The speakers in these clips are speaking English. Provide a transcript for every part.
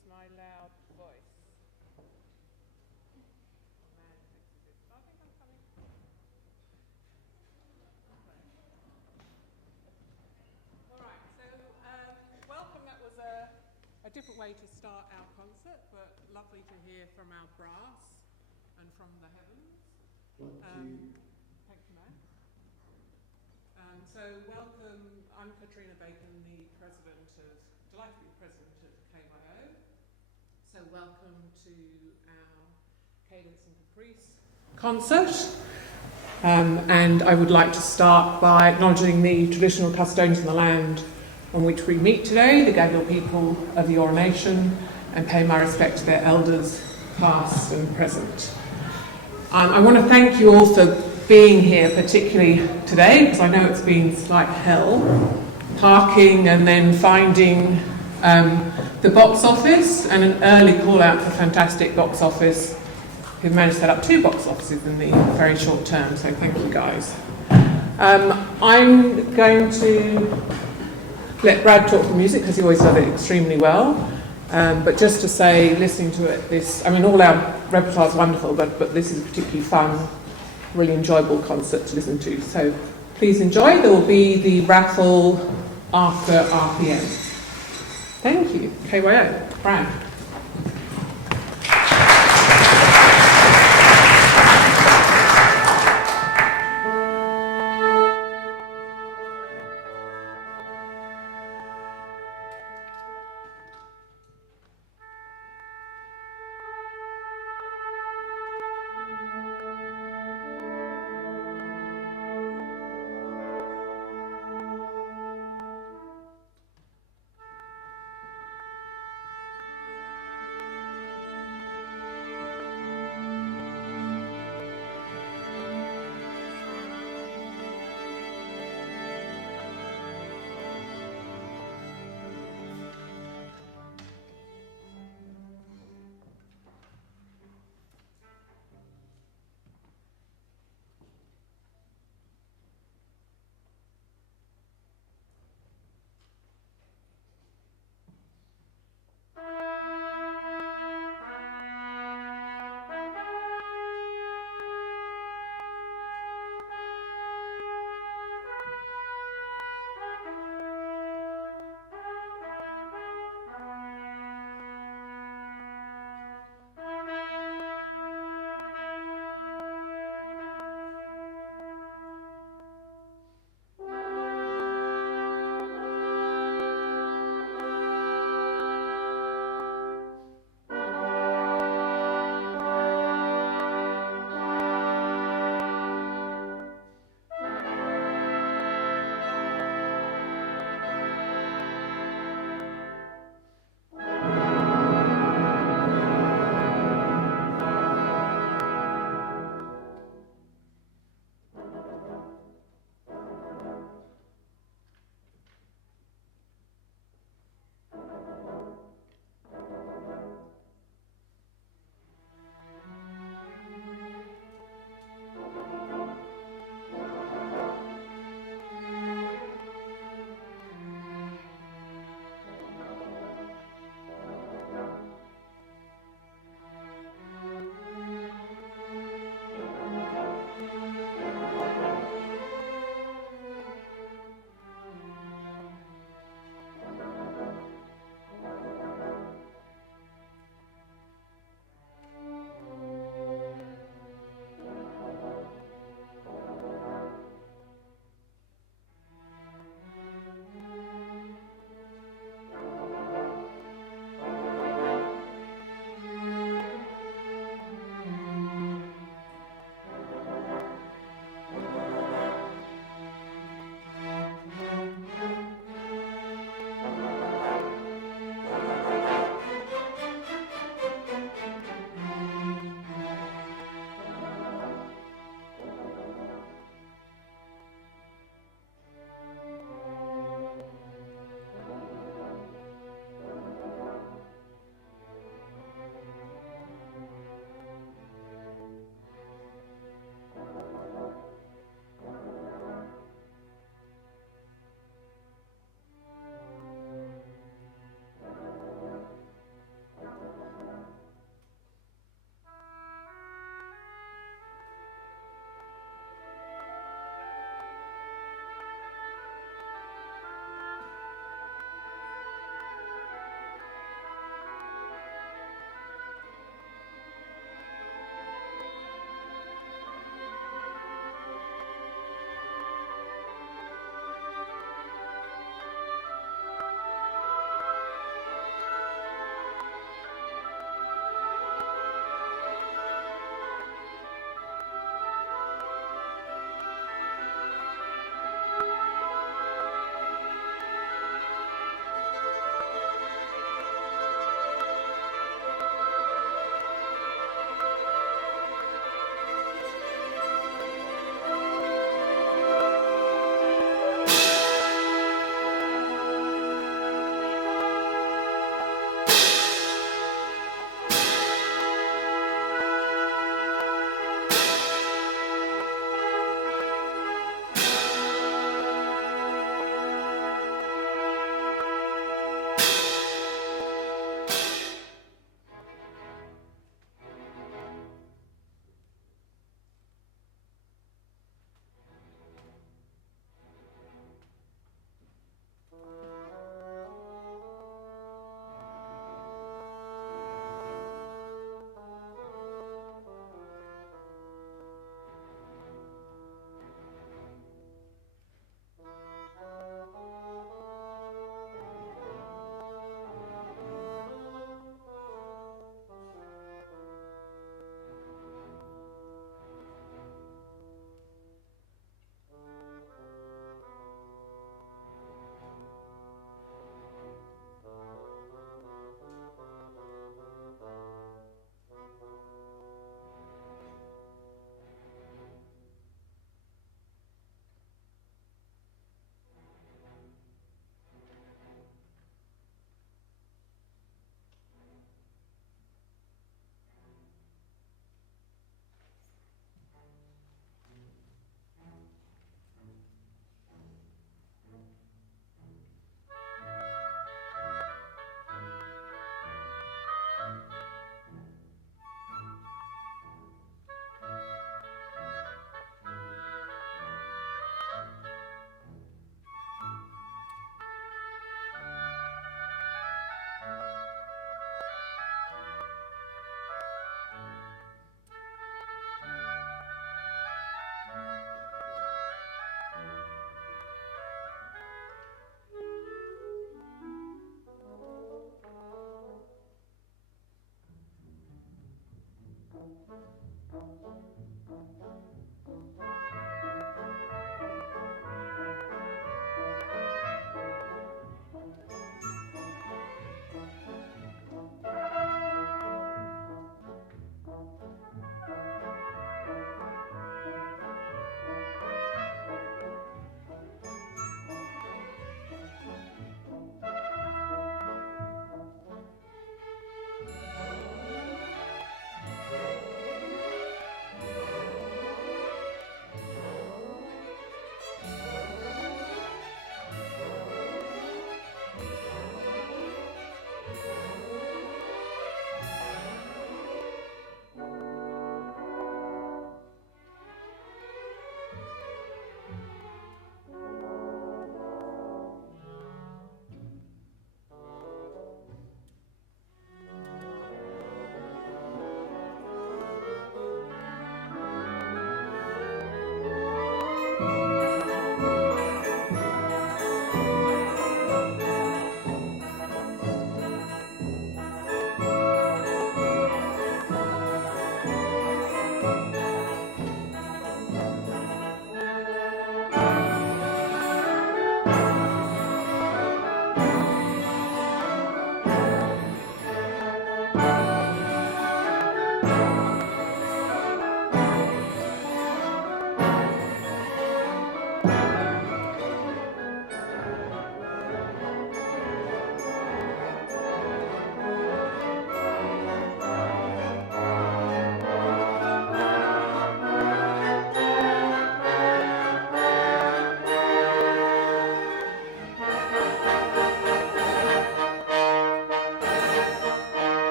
excuse my loud voice. I think I'm coming. All right, so welcome. That was a different way to start our concert, but lovely to hear from our brass and from the heavens. Thank you, Matt. So welcome. I'm Katrina Bacon, the delighted to be president of KYO. So welcome to our Cadence and Caprice concert. And I would like to start by acknowledging the traditional custodians of the land on which we meet today, the Gadigal people of the Eora Nation, and pay my respect to their elders, past and present. I want to thank you all for being here, particularly today, because I know it's been like hell, parking and then finding the box office, and an early call out for fantastic box office, who've managed to set up 2 box offices in the very short term, so thank you guys. I'm going to let Brad talk the music, because he always does it extremely well. But just to say, listening to it, all our repertoire is wonderful, but this is a particularly fun, really enjoyable concert to listen to. So please enjoy. There will be the raffle after RPM. Thank you. KYO. Brad.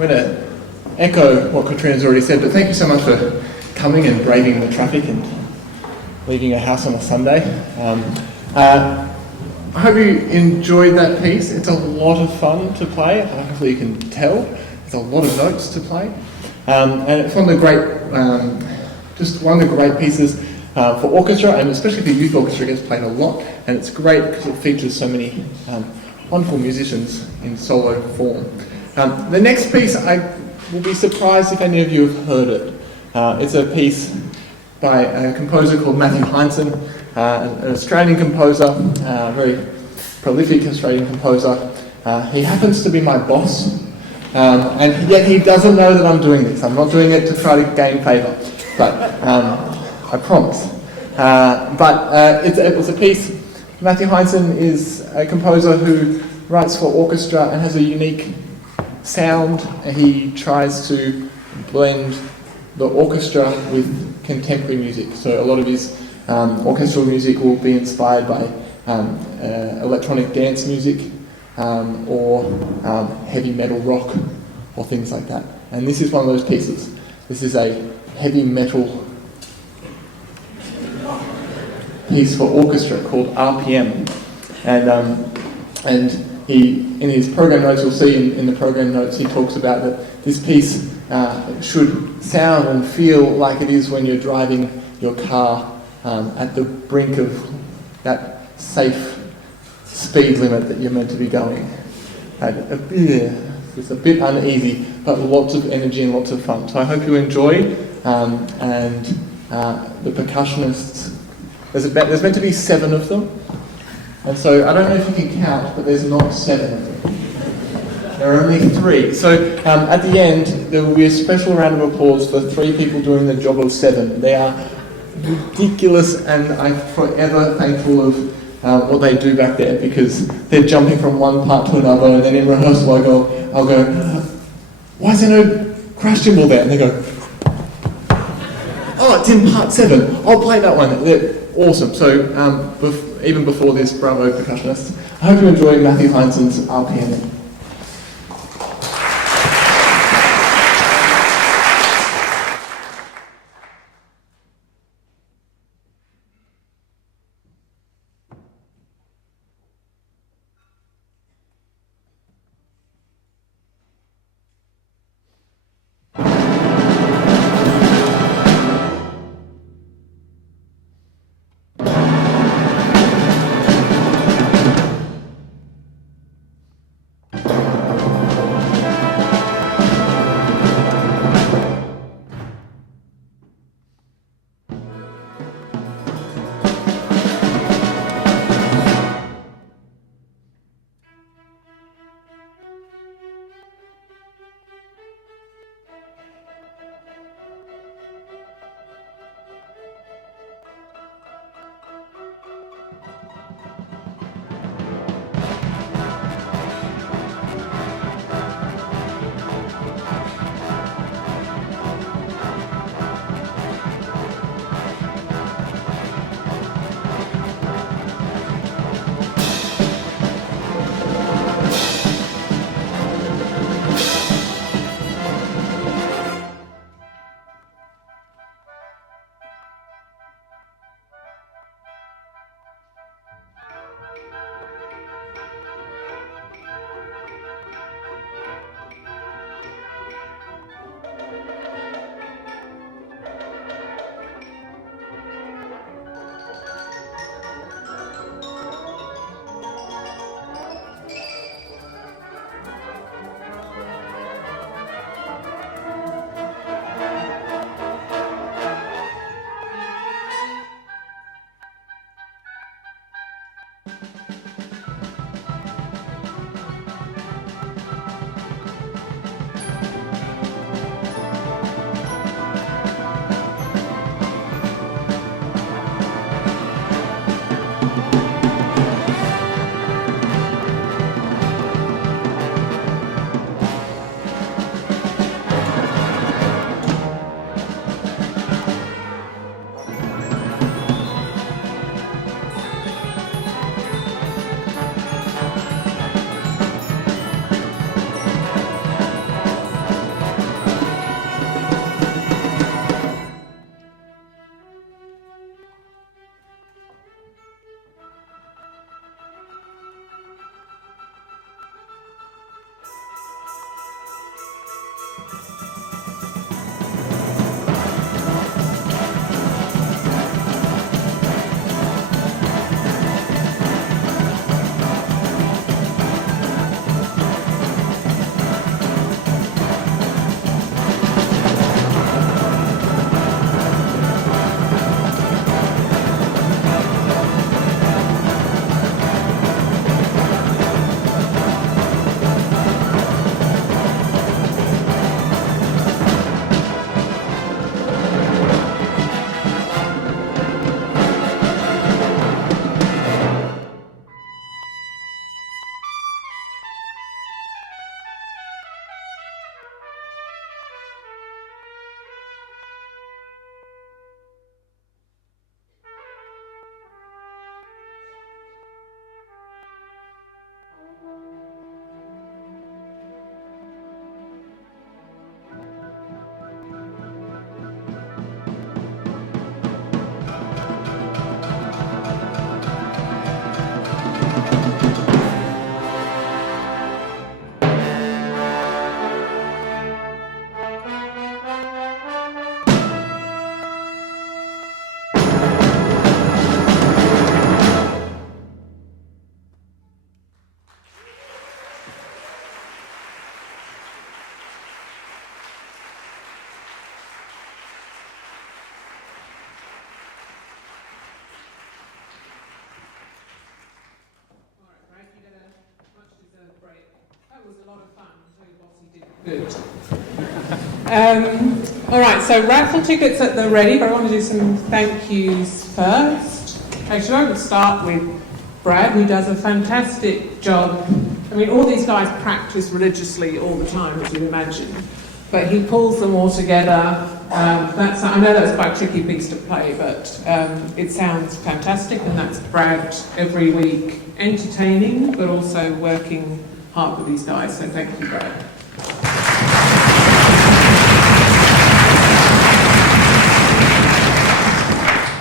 going to echo what Katrina's already said, but thank you so much for coming and braving the traffic and leaving your house on a Sunday. I hope you enjoyed that piece. It's a lot of fun to play. Hopefully you can tell. There's a lot of notes to play. And it's one of the great, just one of the great pieces for orchestra, and especially for youth orchestra. It gets played a lot, and it's great because it features so many wonderful musicians in solo form. The next piece, I will be surprised if any of you have heard it. It's a piece by a composer called Matthew Hindson, an Australian composer, very prolific Australian composer. He happens to be my boss, and yet he doesn't know that I'm doing this. I'm not doing it to try to gain favour, but I promise. It's a piece. Matthew Hindson is a composer who writes for orchestra and has a unique sound. He tries to blend the orchestra with contemporary music. So a lot of his orchestral music will be inspired by electronic dance music or heavy metal rock or things like that. And this is one of those pieces. This is a heavy metal piece for orchestra called RPM. And he, in his program notes, you'll see in the program notes, he talks about that this piece should sound and feel like it is when you're driving your car at the brink of that safe speed limit that you're meant to be going. It's a bit uneasy, but lots of energy and lots of fun. So I hope you enjoy. And the percussionists, there's meant to be 7 of them. And so I don't know if you can count, but there's not 7 of them. There are only 3. So at the end, there will be a special round of applause for 3 people doing the job of 7. They are ridiculous, and I'm forever thankful of what they do back there, because they're jumping from one part to another, and then in rehearsal I'll go, why is there no crash cymbal there? And they go, oh, it's in part 7. I'll play that one. They're awesome. So even before this, bravo percussionists. I hope you enjoy Matthew Hindson's RPM. Good. All right, so raffle tickets at the ready, but I want to do some thank yous first. Actually, I would start with Brad, who does a fantastic job. I mean, all these guys practice religiously all the time, as you imagine, but he pulls them all together. I know that's quite a tricky piece to play, but it sounds fantastic, and that's Brad every week, entertaining, but also working hard with these guys, so thank you, Brad.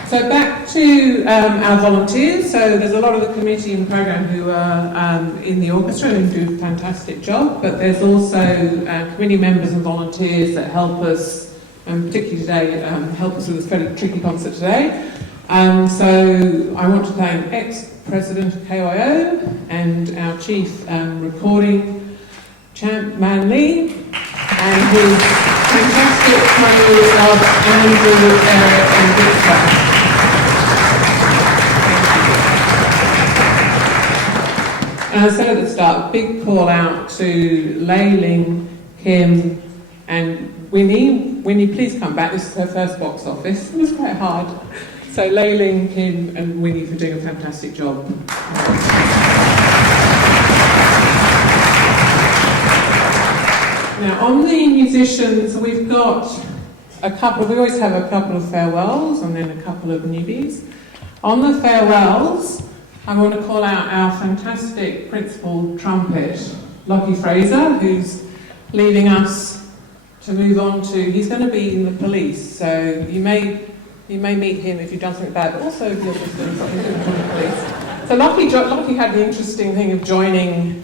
So back to our volunteers. So there's a lot of the committee and programme who are in the orchestra who do a fantastic job, but there's also committee members and volunteers that help us, and particularly today, help us with this fairly tricky concert today. So I want to thank ex-president of KYO and our chief recording champ, Man Lee, and his fantastic players of Andrew, Eric and Victor. And I said at the start, big call out to Lei Ling, Kim and Winnie. Winnie, please come back. This is her first box office. It was quite hard. So Lei Ling, Kim and Winnie for doing a fantastic job. Now on the musicians, we've got a couple, we always have a couple of farewells and then a couple of newbies. On the farewells, I want to call out our fantastic principal trumpet, Lockie Fraser, who's leaving us to move on to, he's going to be in the police, so you may meet him if you've done something bad, but also if you're just doing something good for the police. So Lockie had the interesting thing of joining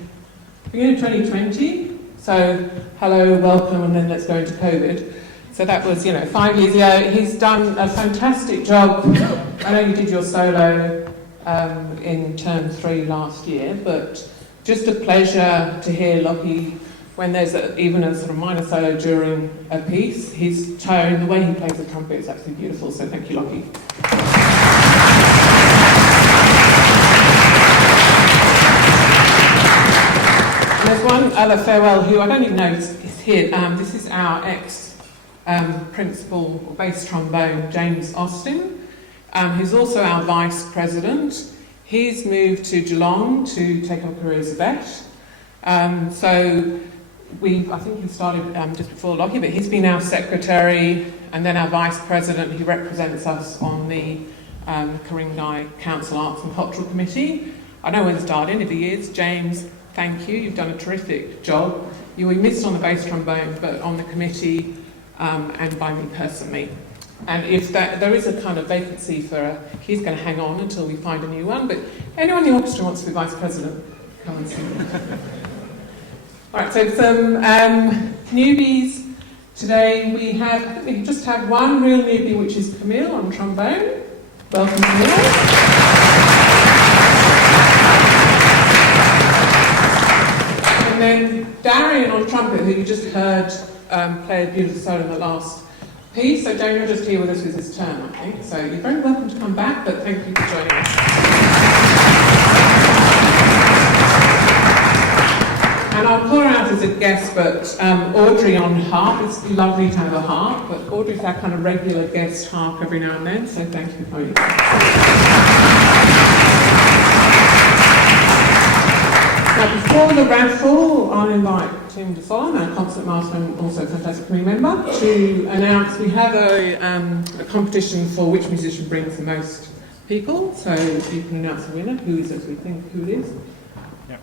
beginning of 2020, so hello, welcome, and then let's go into COVID. So that was, 5 years ago. He's done a fantastic job. I know you did your solo in term 3 last year, but just a pleasure to hear Lockie when there's even a sort of minor solo during a piece. His tone, the way he plays the trumpet is absolutely beautiful, so thank you, Lockie. And there's one other farewell who I don't even know is here. This is our ex-principal bass trombone, James Austin, who's also our vice president. He's moved to Geelong to take up a career as a vet. So I think he started just before Lockie, but he's been our secretary and then our vice president. He represents us on the Kuringai Council Arts and Cultural Committee. I know when started, if he is. James, thank you. You've done a terrific job. You were missed on the bass trombone, but on the committee and by me personally. And if there is a kind of vacancy for he's going to hang on until we find a new one, but anyone in the orchestra wants to be vice president, come and see me. All right, so some newbies today. I think we just have one real newbie, which is Camille on trombone. Welcome, Camille. And then Darian on trumpet, who you just heard play a beautiful solo in the last piece. So Daniel just here with us with his turn, I think. So you're very welcome to come back, but thank you for joining us. And I'll call her out as a guest, but Audrey on harp. It's lovely to have a harp, but Audrey's our kind of regular guest harp every now and then, so thank you for joining us. Now, before the raffle, I'll invite Tim de Solom, our concert master and also a fantastic committee member, to announce we have a competition for which musician brings the most people. So you can announce the winner, who is as we think who it is. Yep.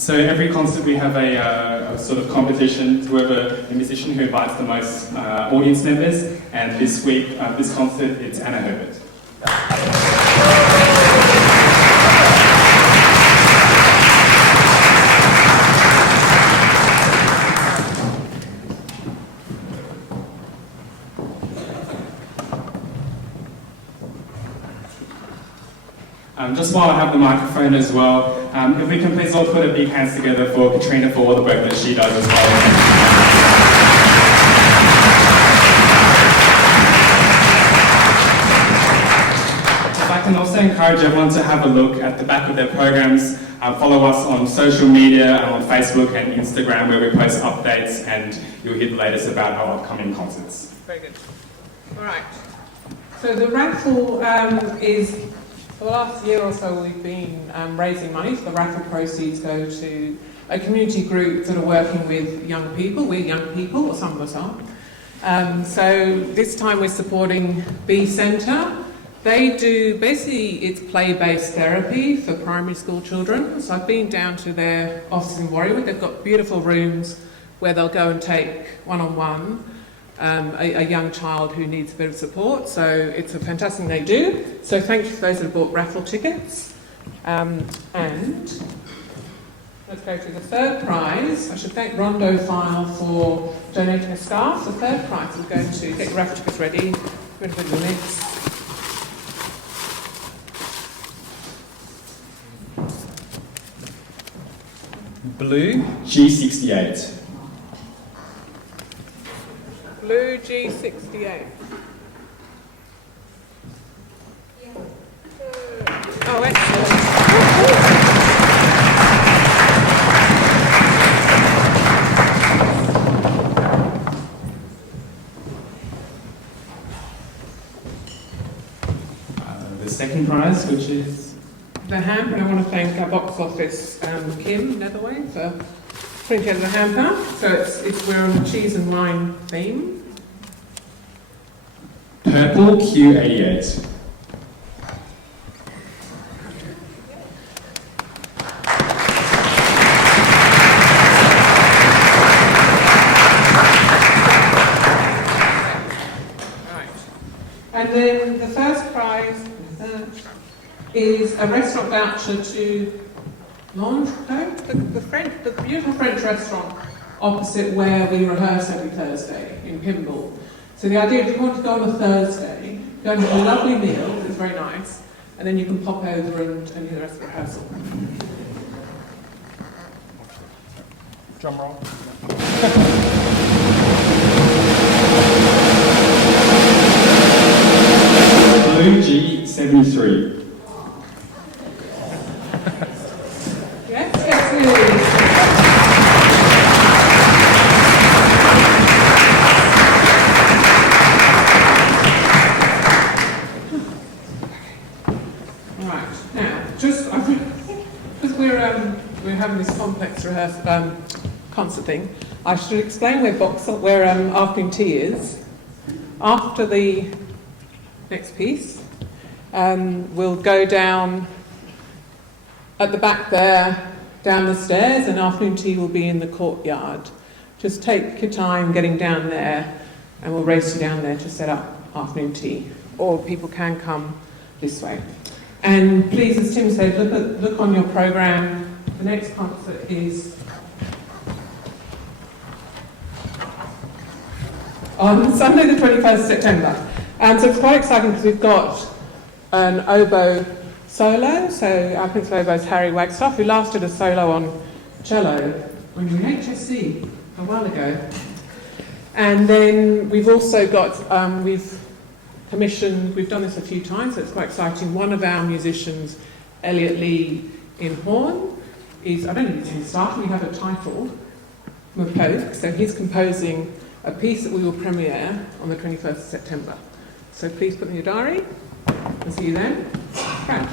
So every concert we have a sort of competition, whoever the musician who invites the most audience members, and this week, this concert, it's Anna Herbert. Just while I have the microphone as well, if we can please all put a big hands together for Katrina for all the work that she does as well. If I can also encourage everyone to have a look at the back of their programs. Follow us on social media, on Facebook and Instagram, where we post updates, and you'll hear the latest about our upcoming concerts. Very good. All right. So the raffle is, for the last year or so, we've been raising money. So the raffle proceeds go to a community group that are working with young people. We're young people, or some of us are. So this time we're supporting B Centre. They do, basically it's play-based therapy for primary school children. So I've been down to their office in Warriewood. They've got beautiful rooms where they'll go and take one-on-one a young child who needs a bit of support. So it's a fantastic thing they do. So thank you for those that have bought raffle tickets. And let's go to the third prize. I should thank Rondo File for donating a scarf. The third prize is going to get your raffle tickets ready. Rid of the mix. Blue G68. Blue G68. Oh, excellent. The second prize, which is The hamper, and I want to thank our box office, Kim Netherway, for putting together the hamper. So we're on the cheese and wine theme. Purple Q88. And then the first prize is a restaurant voucher to the beautiful French restaurant opposite where we rehearse every Thursday in Pimble. So the idea is if you want to go on a Thursday, go and have a lovely meal, it's very nice, and then you can pop over and do the rest of the rehearsal. Drum roll. Blue G73. Concert thing. I should explain where afternoon tea is. After the next piece, we'll go down at the back there, down the stairs, and afternoon tea will be in the courtyard. Just take your time getting down there, and we'll race you down there to set up afternoon tea. Or people can come this way. And please, as Tim said, look on your programme. The next concert is on Sunday the 21st of September. And so it's quite exciting because we've got an oboe solo. So our principal oboe is Harry Wagstaff, who last did a solo on cello when we were in HSC a while ago. And then we've also got, we've done this a few times, so it's quite exciting. One of our musicians, Elliot Lee in horn, I don't know if it's in staff, we have a title from a poke, so he's composing a piece that we will premiere on the 21st of September. So please put in your diary, and see you then. Right.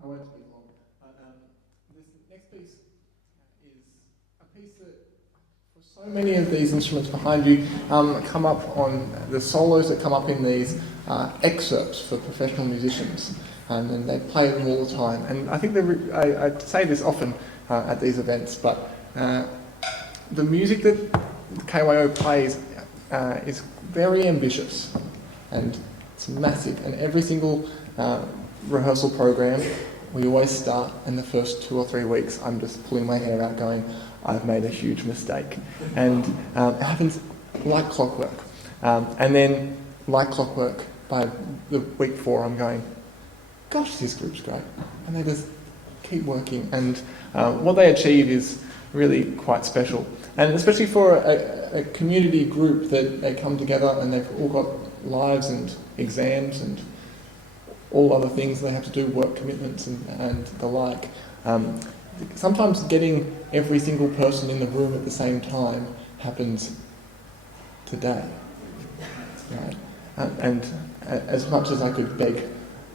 I won't speak long. This next piece is a piece that, So many of these instruments behind you come up on the solos that come up in these excerpts for professional musicians, and they play them all the time. And I think I say this often at these events, but the music that KYO plays is very ambitious, and it's massive. And every single rehearsal program, we always start in the first 2 or 3 weeks, I'm just pulling my hair out going, I've made a huge mistake. And it happens like clockwork. And then, like clockwork, by the week 4, I'm going, gosh, this group's great. And they just keep working. And what they achieve is really quite special. And especially for a community group that they come together and they've all got lives and exams and all other things they have to do, work commitments and the like. Sometimes getting every single person in the room at the same time happens today. Right? And as much as I could beg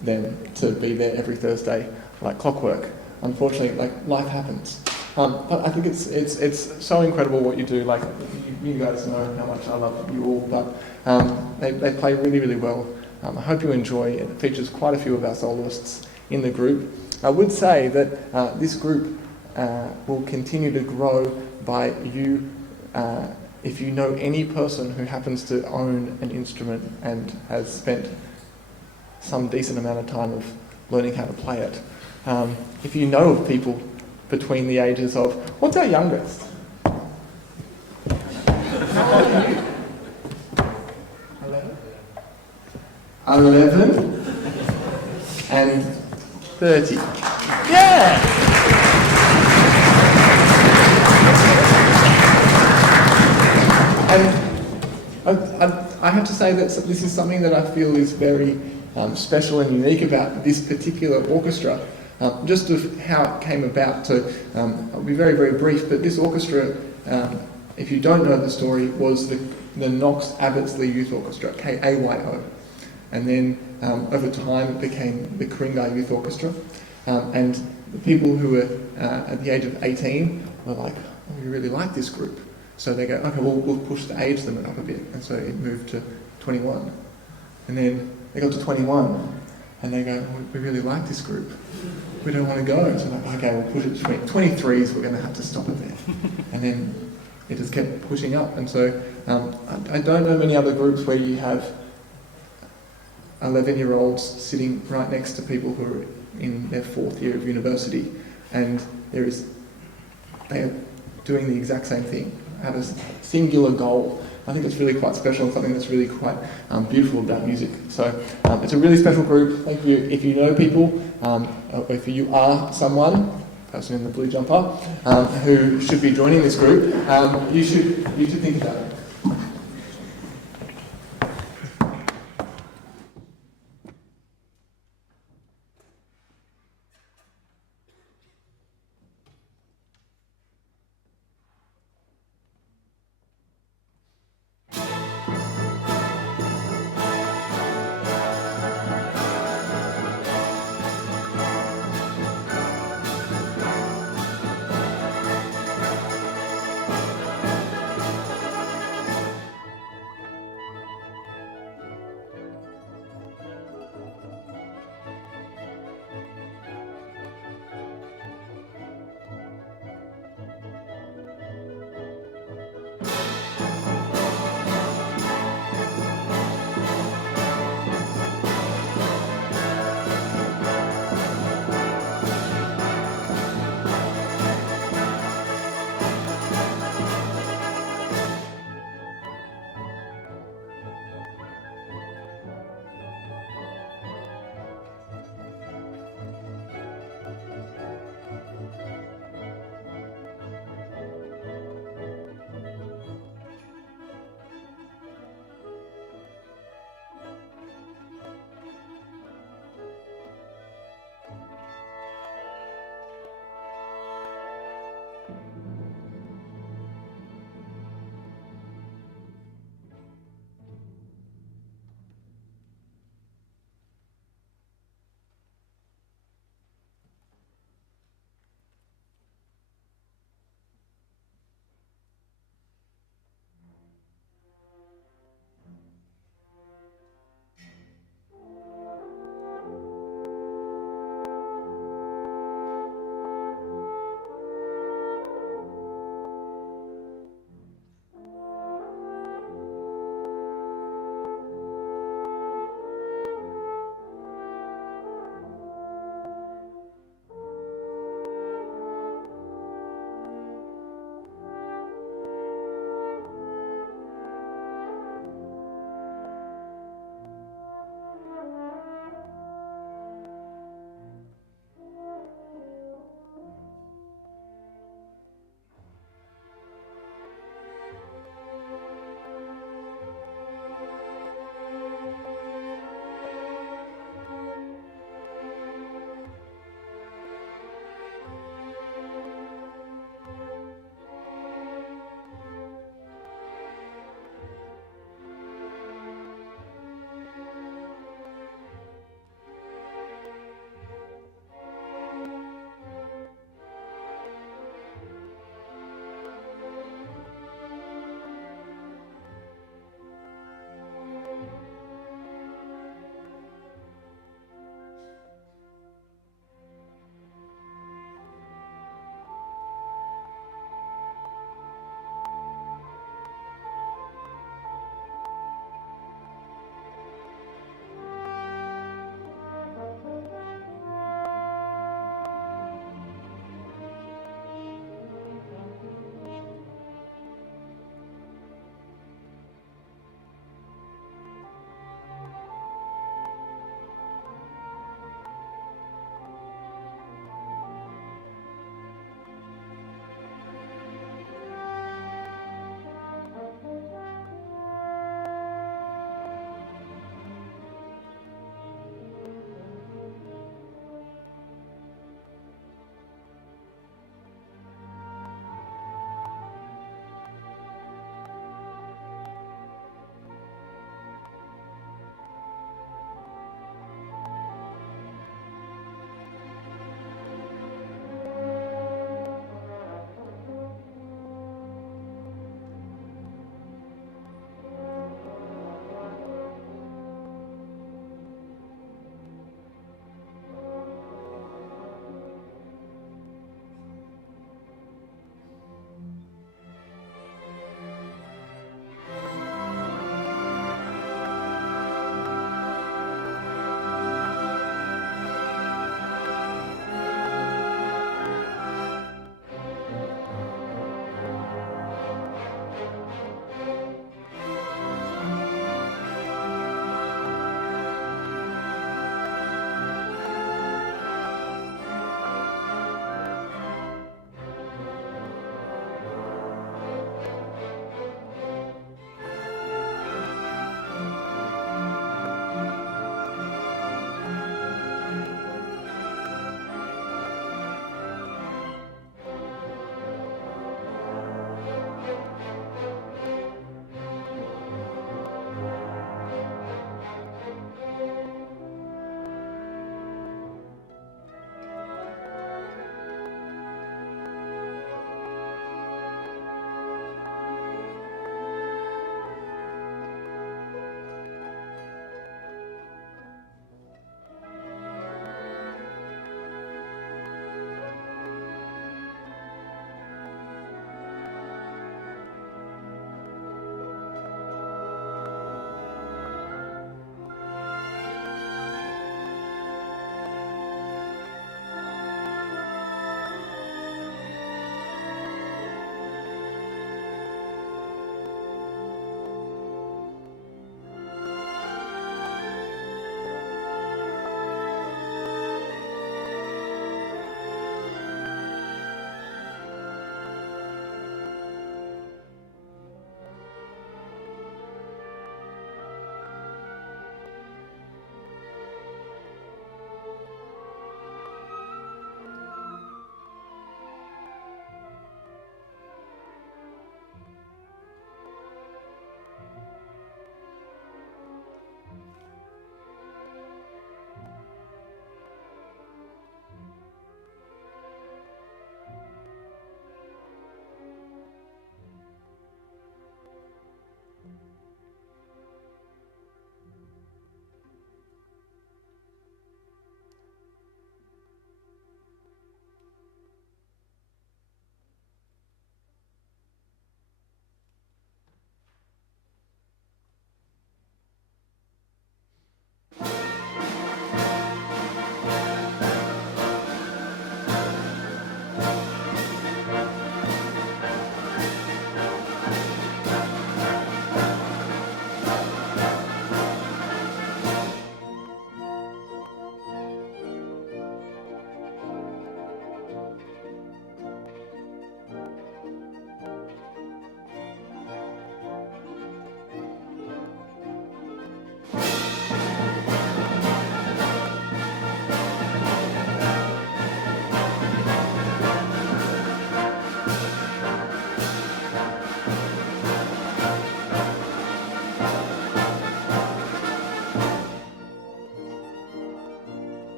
them to be there every Thursday, like clockwork, unfortunately, like life happens. But I think it's so incredible what you do. Like you guys know how much I love you all, but they play really, really well. I hope you enjoy it. It features quite a few of our soloists in the group. I would say that this group will continue to grow by you, if you know any person who happens to own an instrument and has spent some decent amount of time of learning how to play it. If you know of people between the ages of, what's our youngest? 11 and 30. Yeah! And I have to say that this is something that I feel is very special and unique about this particular orchestra. Just of how it came about to, I'll be very, very brief, but this orchestra, if you don't know the story, was the Knox Abbotsleigh Youth Orchestra, KAYO. And then over time it became the Kuringai Youth Orchestra. And the people who were at the age of 18 were like, oh, we really like this group. So they go, okay, we'll push the age limit up a bit. And so it moved to 21. And then they got to 21 and they go, oh, we really like this group. We don't want to go. So like, okay, we'll push it to 23s, we're going to have to stop it there. And then it just kept pushing up. And so I don't know many other groups where you have 11-year-olds sitting right next to people who are in their 4th year of university, and they are doing the exact same thing, have a singular goal. I think it's really quite special and something that's really quite beautiful about music. So it's a really special group. Thank you. If you know people, or if you are someone, person in the blue jumper, who should be joining this group, you should think about it.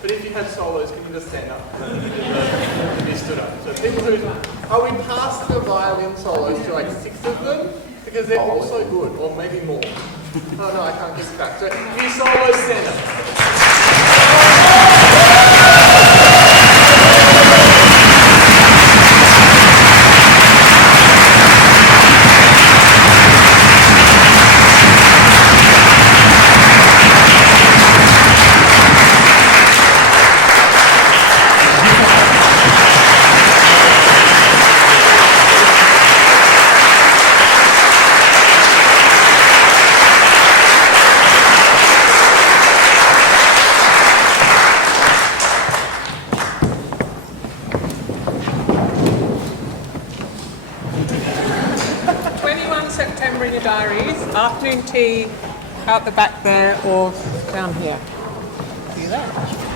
But if you had solos, can you just stand up? Can you stood up? So Are we past the violin solos to like 6 of them? Because they're all so good, or maybe more. Oh no, I can't keep track. So, new solo center. 21 September in your diaries, afternoon tea out the back there or down here. See you there.